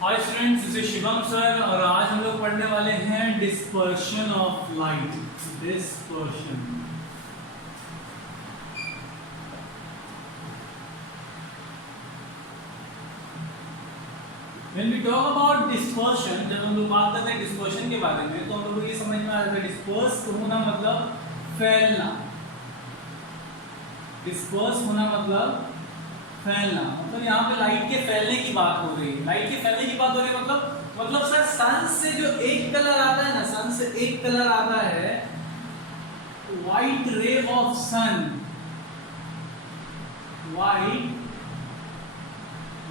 Hi students, this is Shivam sir और आज हम लोग पढ़ने वाले हैं dispersion of light. Dispersion. When we talk about dispersion, जब हम लोग बात करते हैं डिस्पर्शन के बारे में तो हम लोग को ये समझ में आ जाता है डिस्पर्स होना मतलब फैलना। डिस्पर्स होना मतलब फैलना, मतलब यहाँ पे लाइट के फैलने की बात हो रही है। लाइट के फैलने की बात हो रही है मतलब सर सन से जो एक कलर आता है ना, सन से एक कलर आता है, white ray of sun, white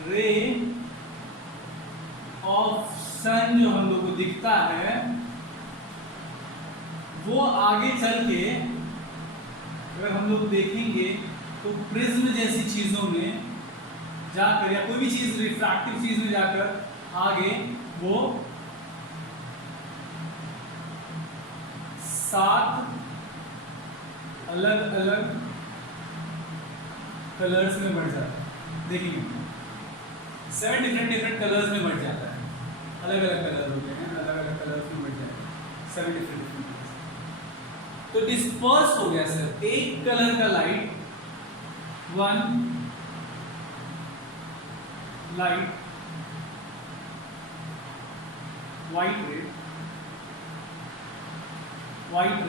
ray of sun जो हम लोग को दिखता है वो आगे चल के अगर हम लोग देखेंगे तो प्रिज्म जैसी चीजों में जाकर या कोई भी चीज रिफ्रैक्टिव चीज में जाकर आगे वो 7 अलग अलग कलर्स में बढ़ जाता है। देखिए 7 डिफरेंट कलर्स में बढ़ जाता है। अलग अलग कलर होते हैं, अलग अलग कलर्स में बढ़ जाता है 7 डिफरेंट कलर्स। तो डिस्पर्स हो गया सर एक कलर का लाइट, वन लाइट व्हाइट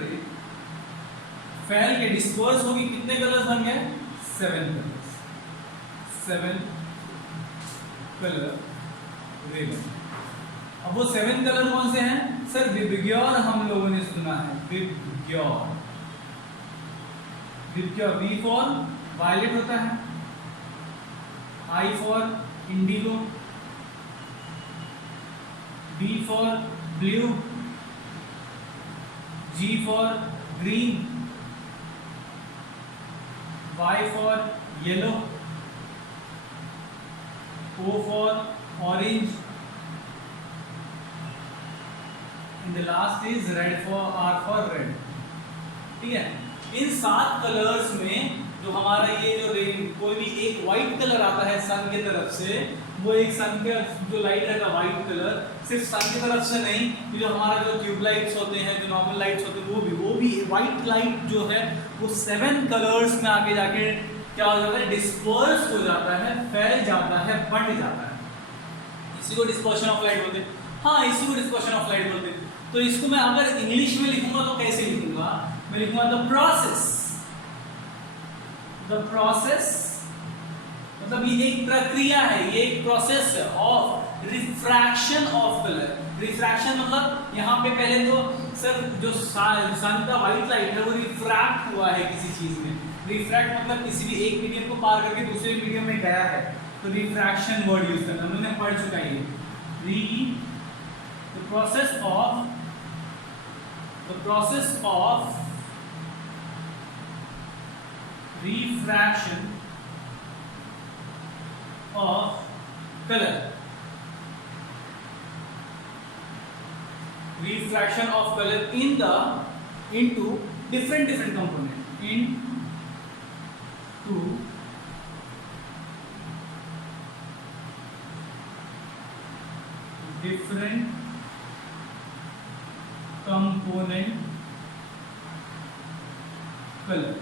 रे फैल के डिस्पर्स होगी, कितने कलर्स बन गए? 7 कलर्स, 7 कलर रे। अब वो 7 कलर कौन से हैं सर? विबग्योर हम लोगों ने सुना है, VIBGYOR. VIBGYOR, V for violet होता है, I for indigo, B for blue, G for green, Y for yellow, O for orange, and the last is red for R for red. ठीक है, इन 7 colours में जो हमारा ये जो कोई भी एक व्हाइट कलर आता है सन की तरफ से, वो एक सन का जो लाइट रहेगा व्हाइट कलर, सिर्फ सन की तरफ से नहीं, जो हमारा जो ट्यूब लाइट्स होते हैं, जो नॉर्मल लाइट्स होते हैं, वो भी व्हाइट लाइट जो है वो 7 कलर्स में आके जाके क्या हो जाता है? डिस्पर्स हो जाता है, फैल जाता है, बंट जाता है। इसी को डिस्पर्शन ऑफ लाइट बोलते हैं। हाँ, इसी को डिस्पर्शन ऑफ लाइट बोलते हैं। तो इसको मैं अगर इंग्लिश में लिखूंगा तो कैसे लिखूंगा? मैं लिखूंगा द प्रोसेस मतलब ये एक प्रक्रिया है, ये एक प्रोसेस है of refraction of colour. Refraction मतलब यहाँ पे पहले तो सर जो सन का व्हाइट लाइट है वो रिफ्रैक्ट हुआ है किसी चीज में। रिफ्रैक्ट मतलब किसी भी एक मीडियम को पार करके दूसरे मीडियम में गया है, तो रिफ्रैक्शन वर्ड यूज करना हमने पढ़ चुका है। The process of refraction of color, refraction of color into different component, into different component color,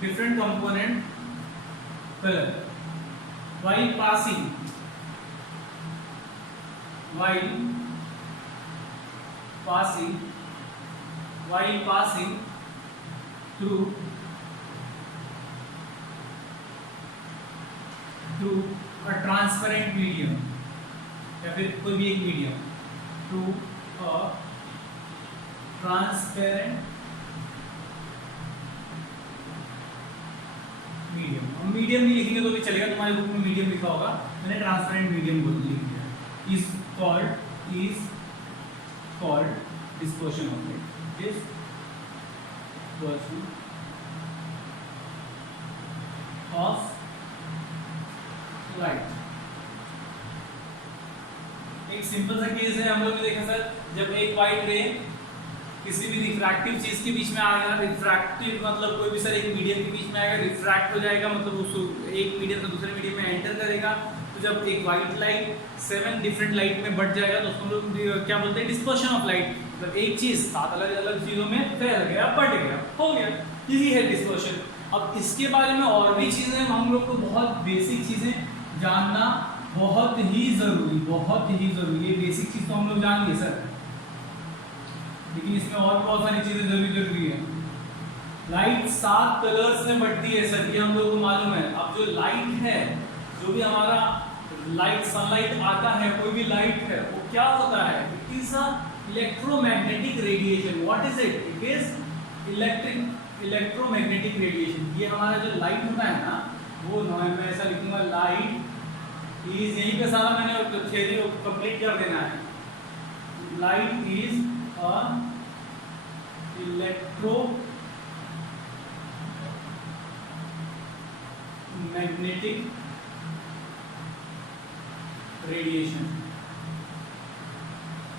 different component color while passing through a transparent medium या फिर कोई भी एक medium, through a transparent medium नहीं लिखेंगे तो भी चलेगा, तुम्हारे बुक में मीडियम लिखा होगा, मैंने ट्रांसपेरेंट मीडियम बोल लिख दिया। Is called dispersion of light. Dispersion of light एक सिंपल सा केस है, हम लोग ने देखा सर, जब एक व्हाइट रे किसी भी रिफ्रैक्टिव चीज के बीच में आएगा, रिफ्रैक्टिव मतलब कोई भी सर एक मीडियम के बीच में आएगा, रिफ्रैक्ट हो जाएगा मतलब उस एक मीडियम से दूसरे मीडियम में एंटर करेगा, तो जब एक वाइट लाइट 7 डिफरेंट लाइट में बढ़ जाएगा तो उसको हम लोग क्या बोलते हैं, डिस्पर्शन ऑफ लाइट। मतलब एक चीज 7 अलग अलग चीजों में फैल गया, बढ़ गया, हो गया, यही है डिस्पर्शन। अब इसके बारे में और भी चीजें हम लोग को बहुत बेसिक चीजें जानना बहुत ही जरूरी, बहुत ही जरूरी। ये बेसिक चीज तो हम लोग जान गए सर, लेकिन इसमें और बहुत सारी चीजें जरूरी है। लाइट 7 कलर्स में बढ़ती है सर, ये हम लोग को मालूम है। अब जो लाइट है, जो भी हमारा लाइट सनलाइट आता है, कोई भी लाइट है, वो क्या होता है, it is a electromagnetic radiation. What is it? It is electromagnetic radiation. ये हमारा जो लाइट होता है ना, वो मैं ऐसा लिखूंगा, लाइट इज, यहीं पे सारा मैंने थ्योरी को कंप्लीट कर देना है। Light is a electromagnetic radiation.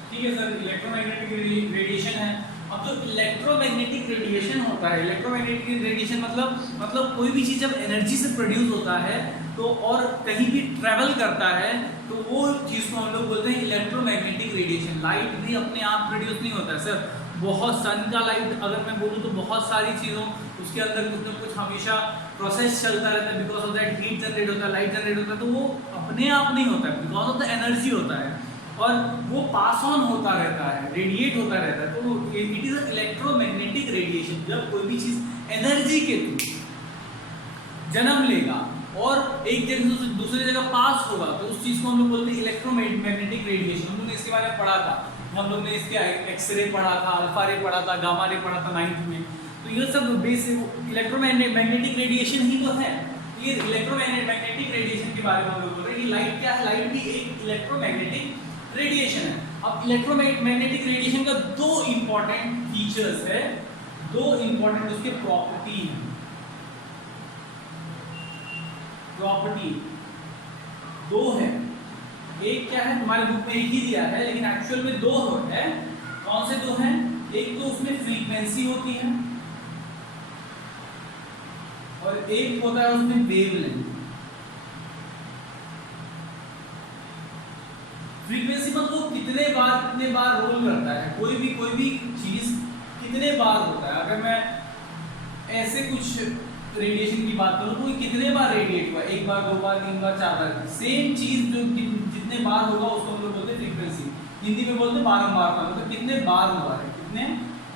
ठीक है सर, इलेक्ट्रोमैग्नेटिक रेडिएशन है। अब जो इलेक्ट्रोमैग्नेटिक रेडिएशन होता है, इलेक्ट्रोमैग्नेटिक रेडिएशन मतलब कोई भी चीज जब एनर्जी से प्रोड्यूस होता है तो और कहीं भी ट्रैवल करता है तो वो चीज को हम लोग बोलते हैं इलेक्ट्रोमैग्नेटिक रेडिएशन। लाइट भी अपने आप प्रोड्यूस नहीं होता है सर, बहुत सन का लाइट अगर मैं बोलूँ तो बहुत सारी चीज़ों उसके अंदर कुछ ना कुछ हमेशा प्रोसेस चलता रहता है, because of that heat generate होता है, लाइट जनरेट होता है, तो वो अपने आप नहीं होता है, बिकॉज ऑफ द एनर्जी होता है और वो पास ऑन होता रहता है, रेडिएट होता रहता है। तो इट इज इलेक्ट्रोमैग्नेटिक रेडिएशन। जब कोई भी चीज एनर्जी के थ्रू जन्म लेगा और एक जगह से दूसरी जगह पास होगा तो उस चीज को हम लोग बोलते हैं इलेक्ट्रोमैग्नेटिक रेडिएशन। हम लोग ने इसके बारे में पढ़ा था, हम लोग ने इसके एक्सरे पढ़ा था, अल्फा रे पढ़ा था, गामा रे पढ़ा था 9th में। तो ये सब बेसिक इलेक्ट्रोमैग्नेटिक रेडिएशन ही तो है। ये इलेक्ट्रोमैग्नेटिक रेडिएशन के बारे में हम लोग बोल रहे हैं। ये लाइट क्या है? लाइट भी एक इलेक्ट्रोमैग्नेटिक रेडिएशन है। अब इलेक्ट्रोमैग्नेटिक रेडिएशन का दो इंपॉर्टेंट फीचर्स है, दो इंपॉर्टेंट उसके प्रॉपर्टी है। प्रॉपर्टी दो है, एक क्या है तुम्हारे बुक में एक ही दिया है लेकिन एक्चुअल में दो है। कौन से दो हैं? एक तो उसमें फ्रीक्वेंसी होती है और एक होता है उसमें वेवलेंथ। फ्रीक्वेंसी मतलब कितने बार रोल करता है, कोई भी चीज कितने बार होता है। अगर मैं ऐसे कुछ रेडिएशन की बात करूं तो कितने बार रेडिएट हुआ, एक बार, 2 बार, 3 बार, 4 बार, सेम चीज जो जितने बार होगा उसको हम लोग बोलते हैं फ्रीक्वेंसी। हिंदी में बोलते हैं बारंबार, मतलब कितने बार हुआ है, कितने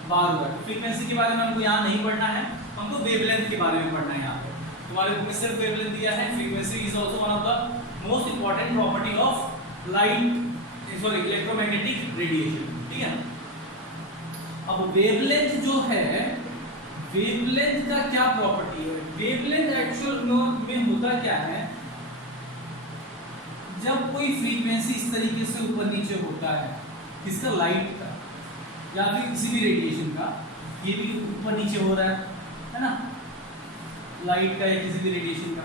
बार हुआ है। फ्रीक्वेंसी के बारे में हमको यहाँ नहीं पढ़ना है, हमको वेवलेंथ के बारे में पढ़ना है। यहाँ पे तुम्हारे बुक में सिर्फ वेवलेंथ दिया है। Frequency is also one of the most important property of light, sorry electromagnetic radiation. ठीक है, अब वेवलेंथ जो है, वेवलेंथ का क्या प्रॉपर्टी है? वेवलेंथ एक्चुअल में होता क्या है, जब कोई फ्रीक्वेंसी इस तरीके से ऊपर नीचे होता है, किसका, लाइट का या फिर किसी भी रेडिएशन का, ये भी ऊपर नीचे हो रहा है ना, लाइट का या किसी भी रेडिएशन का,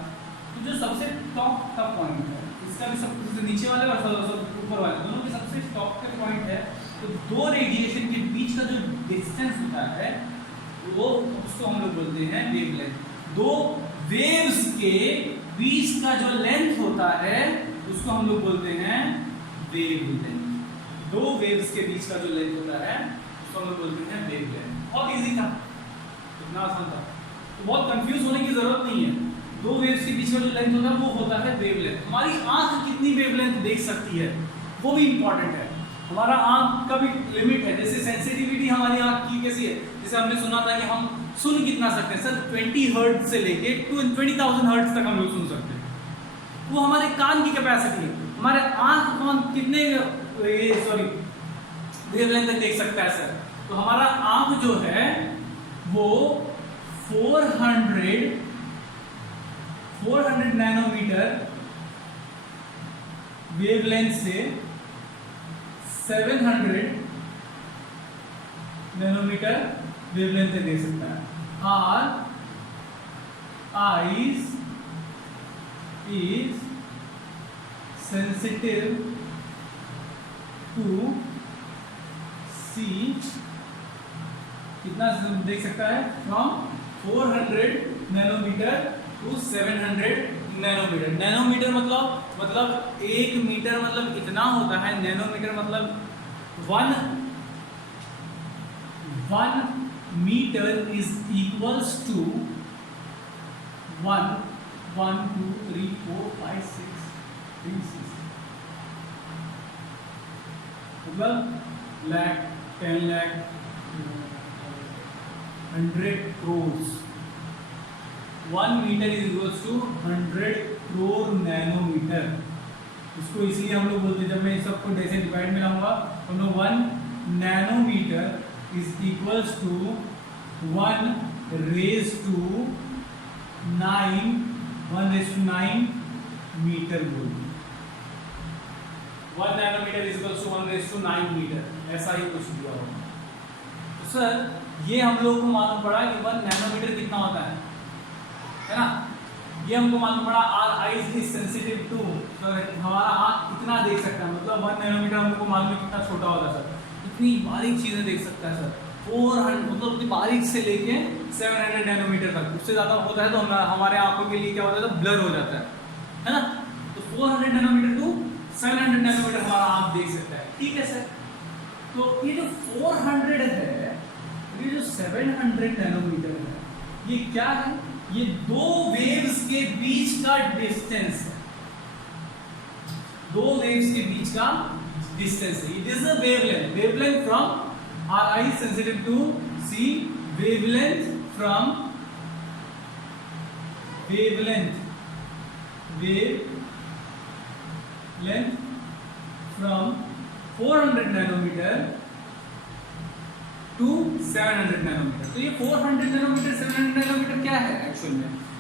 तो जो सबसे टॉप का पॉइंट है, इसका भी सबसे नीचे वाले और ऊपर वाले दोनों के सबसे टॉप का पॉइंट है, तो दो रेडिएशन के बीच का जो डिस्टेंस होता है वो उसको हम लोग बोलते हैं वेवलेंथ। दो वेव्स के बीच का जो लेंथ होता है उसको हम लोग बोलते हैं वेवलेंथ। दो वेव्स के बीच का जो लेंथ होता है उसको हम लोग बोलते हैं वेवलेंथ। बहुत इजी था, इतना आसान था, तो बहुत कंफ्यूज होने की जरूरत नहीं है। दो वेव्स के बीच का जो लेंथ होता है वो होता है वेवलेंथ। हमारी आंख कितनी वेवलेंथ देख सकती है वो भी इंपॉर्टेंट है। हमारा आंख का भी लिमिट है, जैसे सेंसिटिविटी हमारी आंख की कैसी है, जैसे हमने सुना था कि हम सुन कितना सकते हैं सर, 20 हर्ट्ज से लेके 20,000 हर्ट्ज तक हम लोग सुन सकते हैं। वो हमारे कान की कैपेसिटी है। हमारे आंख कौन कितने वेवलेंथ तक देख सकता है सर? तो हमारा आंख जो है वो 400 नैनोमीटर वेवलेंथ से 700 नैनोमीटर वेवलेंथ से देख सकता है। Our eyes is sensitive to see, कितना देख सकता है? From 400 nanometre to 700 nanometre. Nanometre मतलब 1 मीटर मतलब इतना होता है, नैनोमीटर मतलब 1 मीटर इज इक्वल्स टू 1 1 2 3 4 5 6 3 6 मतलब lakh, 10 lakh, 100 crores। 1 metre is equals to 100 crore nanometre. इसको इसलिए हम लोग बोलते हैं, जब मैं इस सबको ऐसे डिवाइड में लाऊंगा तो हम लोग 1 nanometre is equals to 1 raise to 9 metre बोलते हैं। 1 nanometre is equals to 1 raise to 9 metre, ऐसा ही कुछ दिया होगा। तो सर ये हम लोग को मालूम पड़ा कि 1 नैनोमीटर कितना होता है ना, ये हमको मालूम पड़ा। Our eyes is sensitive to, हमारा आँख कितना देख सकता है, मतलब 1 नैनोमीटर हमको मालूम है कितना छोटा होता है सर, इतनी बारीक चीज़ें देख सकता है सर। 400 मतलब उतनी बारीक से लेके 700 नैनोमीटर तक, उससे ज़्यादा होता है तो हमारे आँखों के लिए क्या होता है, ब्लर हो जाता है ना। तो 400 नैनोमीटर टू 700 नैनोमीटर हमारा आँख देख सकता है, ठीक है सर। तो ये जो 400 है, ये जो 700 नैनोमीटर है, ये क्या है, ये 2 वेव्स के बीच का डिस्टेंस है, 2 वेव्स के बीच का डिस्टेंस है। It is a wavelength, wavelength from our eye sensitive to see, wavelength from wavelength from 400 nanometre to 700 nanometre. तो ये 400 नैनोमीटर 700 नैनोमीटर क्या है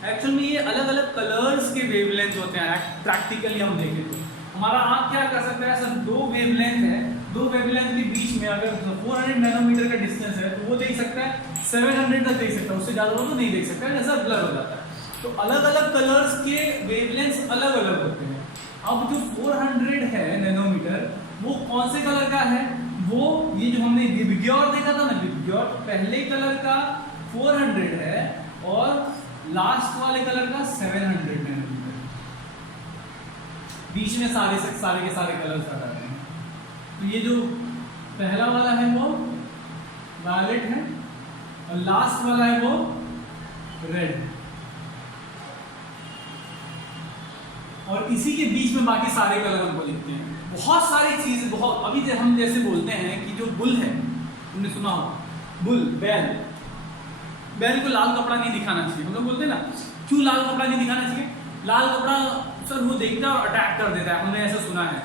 एक्चुअल में ये अलग अलग कलर्स के वेवलेंथ होते हैं। प्रैक्टिकली हम देखें तो हमारा आँख क्या कर सकता है सर, 2 वेवलेंथ है, 2 वेवलेंथ के बीच में अगर 400 नैनोमीटर का डिस्टेंस है तो वो देख सकता है 700 तक देख सकता है, उससे ज़्यादा वो तो नहीं देख सकता है, नजर ब्लर हो जाता है। तो अलग अलग कलर्स के वेवलेंथ अलग अलग होते हैं। अब जो 400 है नैनोमीटर वो कौन से कलर का है, वो ये जो हमने विबग्योर देखा था ना, विबग्योर पहले कलर का 400 है और लास्ट वाले कलर का 700 नैनोमीटर, बीच में सारे के सारे कलर्स आ जाते हैं। तो ये जो पहला वाला है वो वायलेट है और लास्ट वाला है वो रेड, और इसी के बीच में बाकी सारे कलर हमको लिखते हैं। बहुत सारी चीज़, बहुत अभी हम जैसे बोलते हैं कि जो बुल है, तुमने सुना हो बुल, बैल को लाल कपड़ा नहीं दिखाना चाहिए, हम लोग बोलते हैं ना, क्यों लाल कपड़ा नहीं दिखाना चाहिए, लाल कपड़ा सर वो देखता है और अटैक कर देता है, हमने ऐसा सुना है।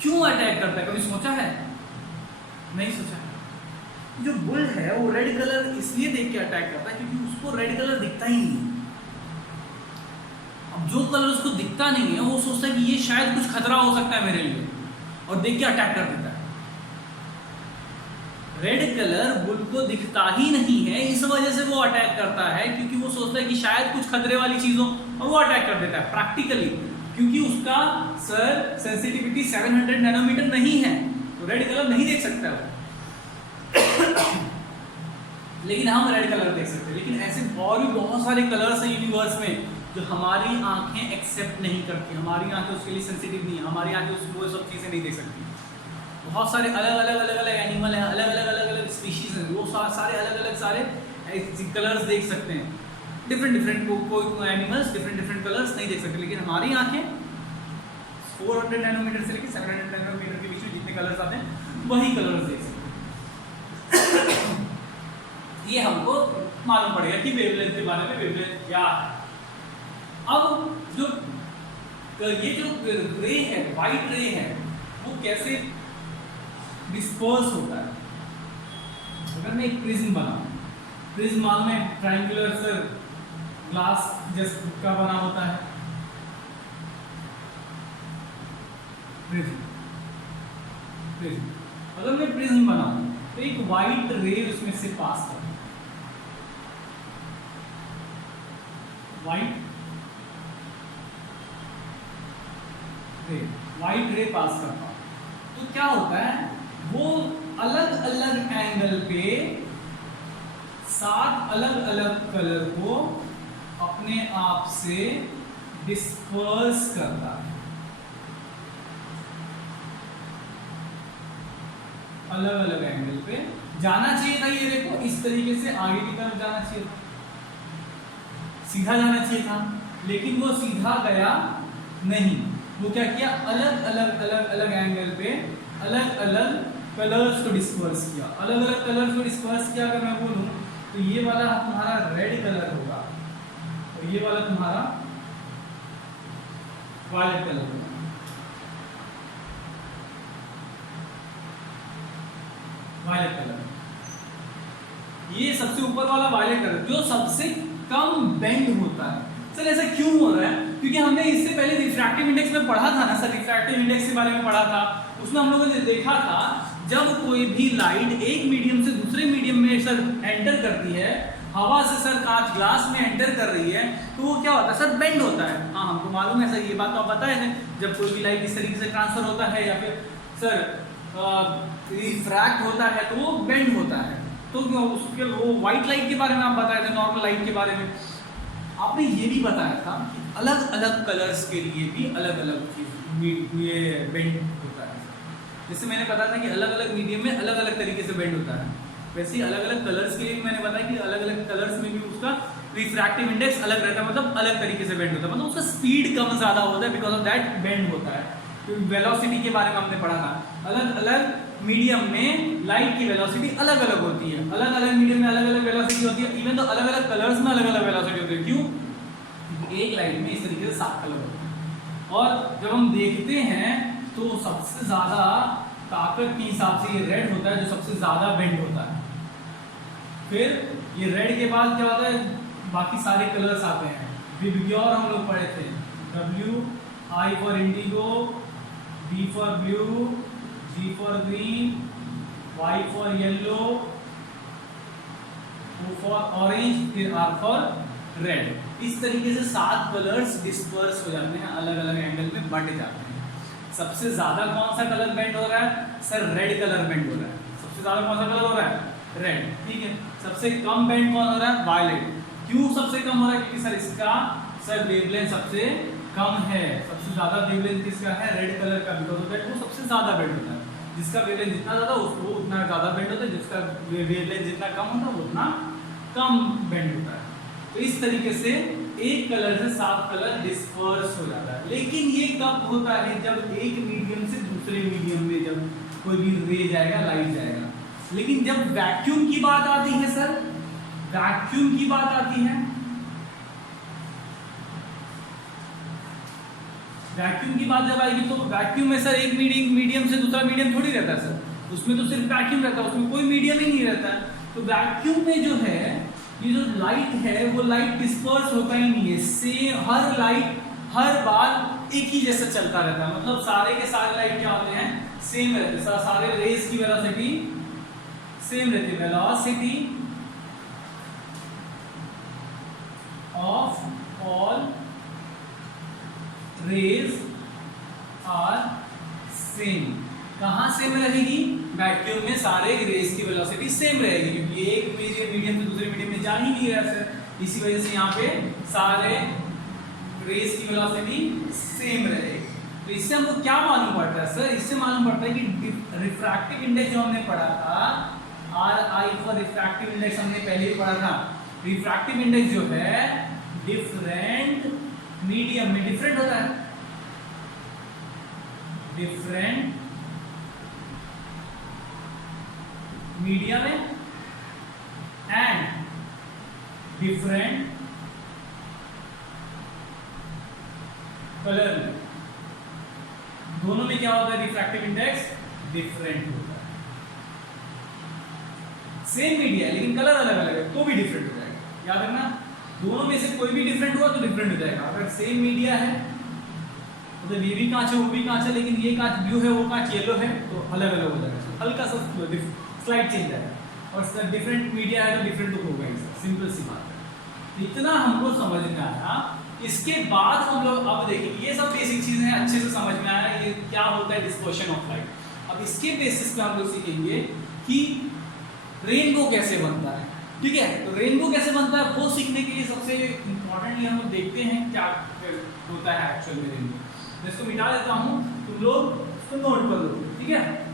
क्यों अटैक करता है, कभी सोचा है? नहीं सोचा है। जो बुल है वो रेड कलर इसलिए देख के अटैक करता है क्योंकि उसको रेड कलर दिखता ही नहीं है। अब जो कलर उसको दिखता नहीं है वो सोचता है कि ये शायद कुछ खतरा हो सकता है मेरे लिए, और देख के अटैक कर देता है। रेड कलर बुल को दिखता ही नहीं है, इस वजह से वो अटैक करता है, क्योंकि वो सोचता है कि शायद कुछ खतरे वाली चीज हो और वो अटैक कर देता है प्रैक्टिकली, क्योंकि उसका सर सेंसिटिविटी 700 नैनोमीटर नहीं है, तो रेड कलर नहीं देख सकता है। लेकिन हम रेड कलर देख सकते हैं। लेकिन ऐसे और भी बहुत सारे कलर्स हैं यूनिवर्स में जो हमारी आंखें एक्सेप्ट नहीं करती, हमारी आंखें उसके लिए सेंसिटिव नहीं है, हमारी आंखें उसको सब चीज़ें नहीं देख सकती। बहुत सारे अलग अलग एनिमल हैं, अलग अलग स्पीशीज हैं, वो सारे अलग सारे कलर्स देख सकते हैं। डिफरेंट कोई एनिमल्स डिफरेंट कलर्स नहीं देख सकते, लेकिन हमारी आंखें 400 नैनोमीटर से लेकर 700 नैनोमीटर के बीच में जितने कलर्स आते हैं वही कलर्स देख सकते हैं। ये हमको मालूम पड़ेगा कि वेवलेंथ के बारे में, वेवलेंथ क्या है। अब ये जो रे है, वाइट रे है, वो कैसे डिस्पर्स होता है। अगर मैं एक प्रिज्म बनाऊं, प्रिज्म मान में ट्रायंगुलर सर ग्लास जैसे का बना होता है प्रिज्म। अगर मैं प्रिज्म बनाऊं तो एक वाइट रे उसमें से पास कर, वाइट रे पास करता हूं, तो क्या होता है, वो अलग अलग एंगल पे 7 अलग अलग कलर को अपने आप से डिस्पर्स करता है, अलग अलग एंगल पे जाना चाहिए था। ये देखो इस तरीके से आगे की तरफ जाना चाहिए था, सीधा जाना चाहिए था, लेकिन वो सीधा गया नहीं। वो क्या किया, अलग अलग एंगल पे अलग अलग कलर्स को डिस्पर्स किया, अलग अलग कलर्स को डिस्पर्स किया। अगर मैं बोलूं तो ये वाला तुम्हारा रेड कलर होगा और ये वाला तुम्हारा वायलेट कलर होगा। वायलेट कलर, ये सबसे ऊपर वाला वायलेट कलर जो सबसे कम बेंड होता है। सर ऐसा क्यों हो रहा है? क्योंकि हमने इससे पहले रिफ्रैक्टिव इंडेक्स में पढ़ा था ना सर, रिफ्रैक्टिव इंडेक्स के बारे में पढ़ा था। उसमें हम लोगों ने देखा था जब कोई भी लाइट एक मीडियम से दूसरे मीडियम में सर एंटर करती है, हवा से सर कांच ग्लास में एंटर कर रही है, तो वो क्या होता है सर, बेंड होता है। हाँ हमको मालूम है सर, ये बात तो आप बताए थे, जब कोई भी लाइट इस तरीके से ट्रांसफर होता है या फिर सर रिफ्रैक्ट होता है तो वो बेंड होता है। तो उसके वो व्हाइट लाइट के बारे में आप बताए थे, नॉर्मल लाइट के बारे में आपने ये भी बताया था कि अलग अलग कलर्स के लिए भी अलग अलग चीज ये बेंड होता है। जैसे मैंने बताया था कि अलग अलग मीडियम में अलग अलग तरीके से बेंड होता है, वैसे ही अलग अलग कलर्स के लिए भी मैंने बताया कि अलग अलग कलर्स में भी उसका रिफ्रैक्टिव इंडेक्स अलग रहता है, मतलब अलग तरीके से बेंड होता है, मतलब उसका स्पीड कम ज़्यादा होता है, बिकॉज ऑफ दैट बेंड होता है। वेलोसिटी के बारे में हमने पढ़ा था, अलग अलग मीडियम में लाइट की वेलोसिटी अलग अलग होती है, अलग अलग मीडियम में अलग अलग वेलोसिटी होती है, इवन तो अलग अलग कलर्स में अलग अलग वेलोसिटी होती है। क्यों? एक लाइट में इस तरीके से 7 कलर होते हैं, और जब हम देखते हैं तो सबसे ज़्यादा ताकत के हिसाब से ये रेड होता है जो सबसे ज़्यादा बेंड होता है। फिर ये रेड के बाद क्या होता है, बाकी सारे कलर्स आते हैं। विबग्योर हम लोग पढ़े थे, W I for Indigo, B for blue, G for green, Y for yellow, O for orange, फिर R फॉर रेड। इस तरीके से 7 कलर्स डिस्पर्स हो जाते हैं, अलग अलग एंगल में बंट जाते हैं। सबसे ज्यादा कौन सा कलर बेंड हो रहा है सर? रेड कलर बेंड हो रहा है। सबसे ज्यादा कौन सा कलर हो रहा है? रेड, ठीक है। सबसे कम बेंड कौन हो रहा है? वायलेट। क्यों सबसे कम हो रहा है? क्योंकि सर इसका सर वेवलेंथ सबसे कम है। सबसे ज्यादा वेवलेंथ किसका है? रेड कलर का, बिकॉज ऑफ दैट वो सबसे ज्यादा बेंड होता है। जिसका वेवलेंथ जितना ज्यादा उसको उतना ज्यादा बेंड होता है, जिसका वेवलेंथ जितना कम होता है वो उतना कम बेंड होता है। तो इस तरीके से एक कलर से 7 कलर डिस्पर्स हो जाता है। लेकिन ये कब होता है? जब एक मीडियम से दूसरे मीडियम में जब कोई भी रे जाएगा, लाइट जाएगा। लेकिन जब वैक्यूम की बात आती है सर, वैक्यूम की बात आती है, वैक्यूम की बात जब आएगी तो वैक्यूम में सर एक मीडियम से दूसरा मीडियम थोड़ी रहता है सर, उसमें तो सिर्फ वैक्यूम रहता है, उसमें कोई मीडियम ही नहीं रहता है। तो वैक्यूम में जो है ये जो लाइट है वो लाइट डिस्पर्स होता ही नहीं है। सेम हर लाइट हर बार एक ही जैसा चलता रहता है, मतलब सारे के सारे लाइट क्या होते हैं? सेम रहते हैं। सारे रेज की वेलोसिटी सेम रहती है। Velocity of all rays are same. कहाँ सेम रहेगी? वैक्यूम में सारे रेज की वेलोसिटी सेम रहेगी, क्योंकि एक मीडियम से दूसरे मीडियम में जा ही नहीं रहा सर। इसी वजह से यहाँ पे सारे रेज की वेलोसिटी सेम रहेगी। तो इससे हमको क्या मालूम पड़ता है सर? इससे मालूम पड़ता है कि रिफ्रैक्टिव इंडेक्स जो हमने पढ़ा था, RI फॉर रिफ्रैक्टिव इंडेक्स हमने पहले ही पढ़ा था। रिफ्रैक्टिव इंडेक्स जो है डिफरेंट मीडियम में डिफरेंट होता है, डिफरेंट मीडिया में एंड डिफरेंट कलर में, दोनों में क्या होता है? रिफ्रैक्टिव इंडेक्स डिफरेंट होता है। सेम मीडिया है लेकिन कलर अलग अलग है तो भी डिफरेंट हो जाएगा। याद रखना, दोनों में से कोई भी डिफरेंट हुआ तो डिफरेंट हो जाएगा। अगर सेम मीडिया है तो ये भी कांच है वो भी कांच है, लेकिन ये कांच ब्लू है वो कांच येलो है तो अलग अलग हो जाएगा, हल्का सा स्लाइड चेंज आएगा। और डिफरेंट मीडिया है तो डिफरेंट लुक होगा, सिंपल सी बात है। इतना हमको समझ में आया। इसके बाद हम लोग अब देखेंगे, ये सब बेसिक चीजें हैं, अच्छे से समझ में आया ये क्या होता है डिस्पर्शन ऑफ लाइट। अब इसके बेसिस पे हम लोग सीखेंगे कि रेनबो कैसे बनता है। ठीक है, तो रेनबो कैसे बनता है वो सीखने के लिए सबसे इम्पोर्टेंटली हम लोग देखते हैं क्या होता है एक्चुअल में रेनबो। मैं इसको मिटा देता हूँ, तुम लोग इसको नोट कर लो, ठीक है।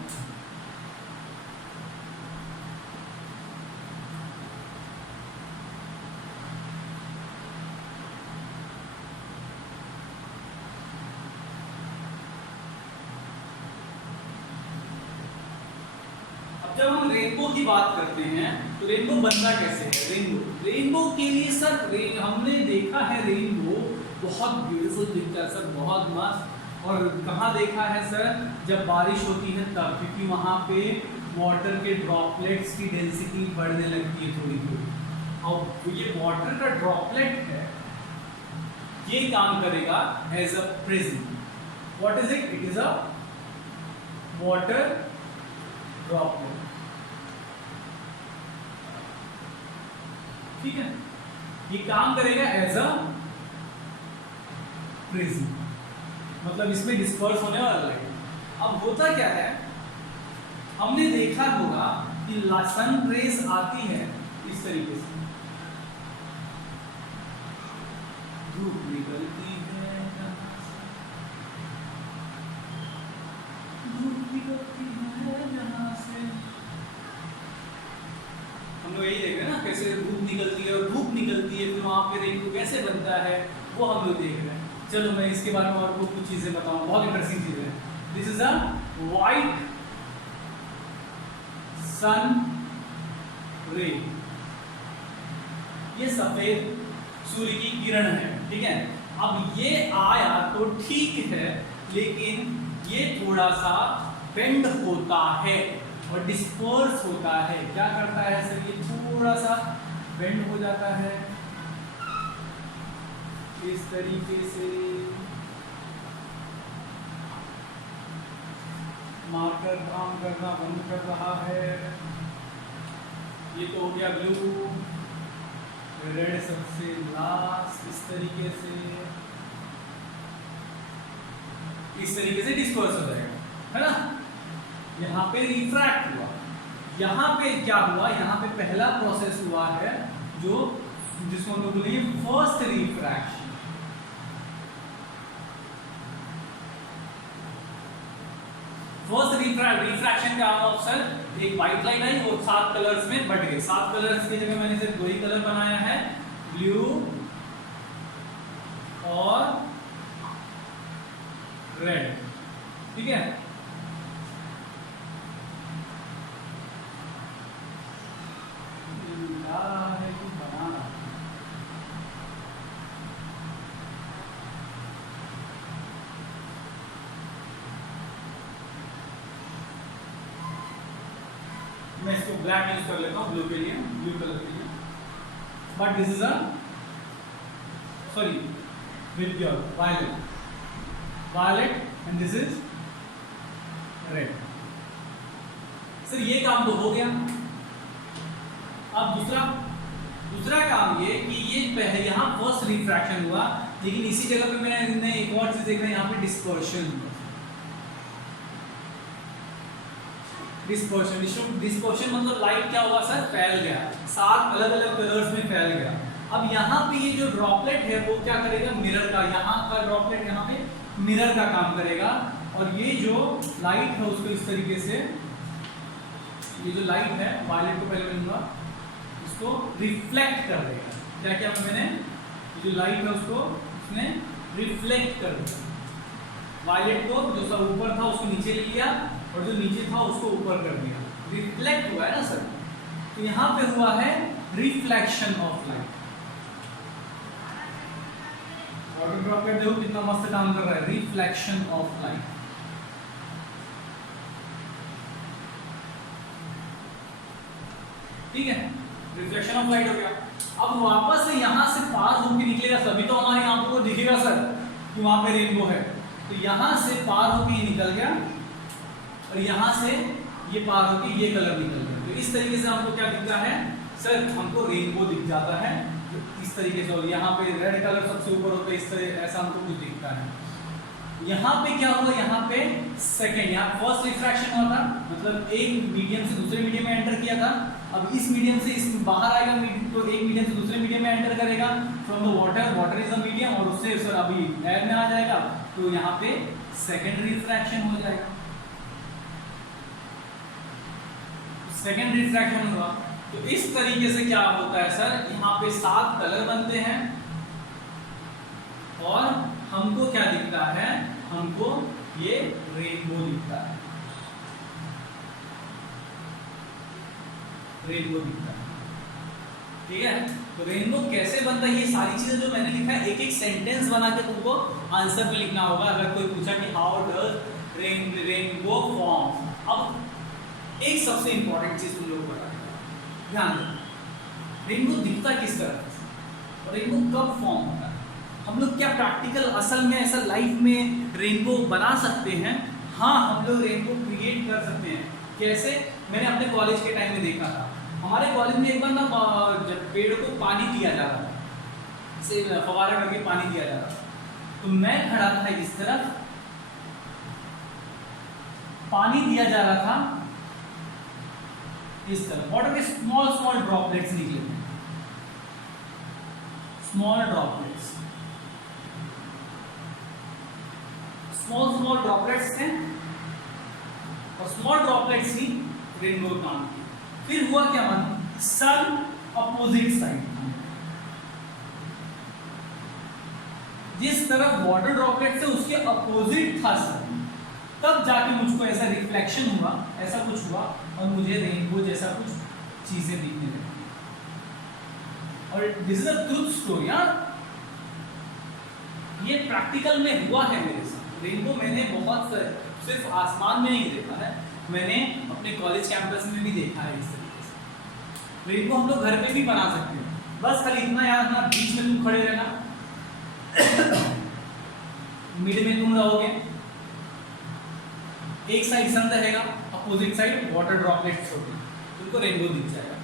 जब हम रेनबो की बात करते हैं तो रेनबो बनता कैसे है। रेनबो के लिए सर हमने देखा है रेनबो बहुत ब्यूटीफुल दिखता है सर, बहुत मस्त। और कहाँ देखा है सर, जब बारिश होती है तब, क्योंकि वहाँ पे वाटर के ड्रॉपलेट्स की डेंसिटी बढ़ने लगती है थोड़ी थोड़ी, और ये वाटर का ड्रॉपलेट है, ये काम करेगा as a prism. What is it? It is a water droplet, ठीक है। ये काम करेगा एज अ प्रिज्म, मतलब इसमें डिस्पर्स होने वाला है। अब होता क्या है, हमने देखा होगा कि सन रेज आती है इस तरीके से, धूप निकलती है, धूप निकलती है यहाँ से। हम लोग यही देख रहे हैं ना कैसे धूप निकलती है, और धूप निकलती है फिर वहाँ पे रेनबो कैसे बनता है वो हम लोग देख रहे हैं। चलो मैं इसके बारे में और कुछ चीज़ें बताऊँ, बहुत इंटरेस्टिंग चीज़ है। दिस इज अ वाइट सन रे, ये सफेद सूर्य की किरण है, ठीक है। अब ये आया तो ठीक है, लेकिन ये थोड़ा सा बेंड होता है और डिस्पर्स होता है। क्या करता है सर, ये थोड़ा सा बेंड हो जाता है इस तरीके से। मार्कर काम करना बंद कर रहा है। ये तो हो गया ब्लू, रेड सबसे लास्ट, इस तरीके से डिस्पर्स हो जाएगा, है ना। यहाँ पे रिफ्रैक्ट हुआ, यहाँ पे क्या हुआ, यहाँ पे पहला प्रोसेस हुआ है जो जिसको हम लोग बोलेंगे फर्स्ट रिफ्रैक्शन। फर्स्ट रिफ्रैक्शन का ऑप्शन, एक व्हाइट लाइट आई और 7 कलर्स में बट गए। 7 कलर्स की जगह मैंने सिर्फ 2 ही कलर बनाया है, ब्लू और रेड, ठीक है। मैं इसको ब्लैक यूज कर लेता हूँ ब्लू के लिए, ब्लू कलर के लिए। But this is a sorry with your violet and this is red. Sir ये काम तो हो गया। अब दूसरा काम ये कि ये पहले यहाँ फर्स्ट रिफ्रैक्शन हुआ, लेकिन इसी जगह पे मैंने एक और चीज देखा, यहाँ पे डिस्पर्शन मतलब लाइट क्या हुआ सर, फैल गया, 7 अलग अलग कलर्स में फैल गया। अब यहाँ पे ये जो ड्रॉपलेट है वो क्या करेगा, मिरर का, यहाँ का ड्रॉपलेट यहाँ पे मिरर का काम करेगा, और ये जो लाइट है उसको इस तरीके से, ये जो लाइट है वायलेट को पहले लूंगा, इसको रिफ्लेक्ट कर देगा। क्या क्या मैंने, जो लाइट है उसको उसने रिफ्लेक्ट कर दिया। वायलेट को जो सब ऊपर था उसको नीचे ले लिया, और जो नीचे था उसको ऊपर कर दिया। रिफ्लेक्ट हुआ है ना सर, तो यहाँ पे हुआ है reflection of light. Water droplet देखो कितना मस्त काम कर रहा है, रिफ्लेक्शन ऑफ लाइट। ठीक है, रिफ्लेक्शन ऑफ लाइट हो गया। अब वापस से यहाँ से पार होकर निकलेगा, तभी तो हमारी आंखों को दिखेगा सर कि वहां पे रेनबो है। तो यहाँ से पार होकर ये निकल गया, और यहाँ से ये पार होकर ये कलर निकल गया। तो इस तरीके से हमको क्या दिखता है सर, हमको रेनबो दिख जाता है इस तरीके से। और यहाँ पे रेड कलर सबसे ऊपर होता है, इस तरह ऐसा हमको कुछ दिखता है। यहाँ पे क्या हुआ, यहाँ पे सेकेंड, यहाँ फर्स्ट रिफ्रैक्शन हुआ था, मतलब एक मीडियम से दूसरे मीडियम में एंटर किया था। अब इस मीडियम से इस बाहर आएगा तो एक मीडियम से दूसरे मीडियम में एंटर करेगा from the water is the medium, और उससे सर अभी एयर में आ जाएगा, तो यहाँ पे सेकेंडरी रिफ्रैक्शन हो जाएगा। सेकेंडरी रिफ्रैक्शन हुआ तो इस तरीके से क्या होता है सर, यहाँ पे 7 कलर बनते हैं और हमको क्या दिखता है, हमको ये रेनबो दिखता है, रेनबो दिखता है। ठीक है, तो रेनबो कैसे बनता है, ये सारी चीजें जो मैंने लिखा है एक एक सेंटेंस बना के तुमको आंसर में लिखना होगा। अगर कोई पूछा कि हाउ डज रेनबो फॉर्म, अब एक सबसे इंपॉर्टेंट चीज तुम लोग बता ध्यान दो, रेनबो दिखता किस तरह और रेनबो कब फॉर्म होता है। हम लोग क्या प्रैक्टिकल असल में ऐसा लाइफ में रेनबो बना सकते हैं? हाँ, हम लोग रेनबो क्रिएट कर सकते हैं। कैसे? मैंने अपने कॉलेज के टाइम में देखा था, हमारे कॉलेज में एक बार ना जब पेड़ को पानी दिया जा रहा था, से फवारा करके पानी दिया जा रहा था, तो मैं खड़ा था इस तरफ, पानी दिया जा रहा था इस तरफ, वाटर के स्मॉल स्मॉल ड्रॉपलेट्स निकले थे, small droplets, small small droplets थे और स्मॉल ड्रॉपलेट्स ही रेनबो काम की। फिर हुआ क्या मन, सन अपोजिट साइड, जिस तरफ वाटर ड्रॉपलेट से उसके अपोजिट था सन, तब जाके मुझको ऐसा रिफ्लेक्शन हुआ, ऐसा कुछ हुआ और मुझे रेनबो जैसा कुछ चीजें दिखने लगी। और this is a truth story, ये प्रैक्टिकल में हुआ है मेरे साथ। रेनबो मैंने बहुत सिर्फ आसमान में नहीं देखा है, मैंने अपने कॉलेज कैंपस में भी देखा है इस तरीके से। रेनबो हम लोग घर पे भी बना सकते हैं, बस खाली इतना याद रखना, बीच में तुम खड़े रहना, मिड में तुम रहोगे, एक साइड सन रहेगा, अपोजिट साइड वाटर ड्रॉपलेट्स होंगे, तुमको रेनबो दिख जाएगा।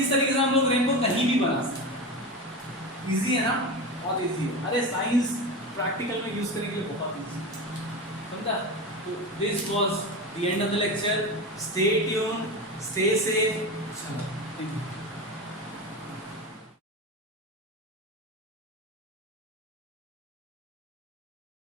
इस तरीके से हम लोग रेनबो कहीं भी बना सकते हैं। इजी है ना, बहुत इजी है। अरे साइंस प्रैक्टिकल में यूज करने के लिए बहुत इजी समझा। तो this was the end of the lecture. Stay tuned, stay safe. चलो, थैंक यू।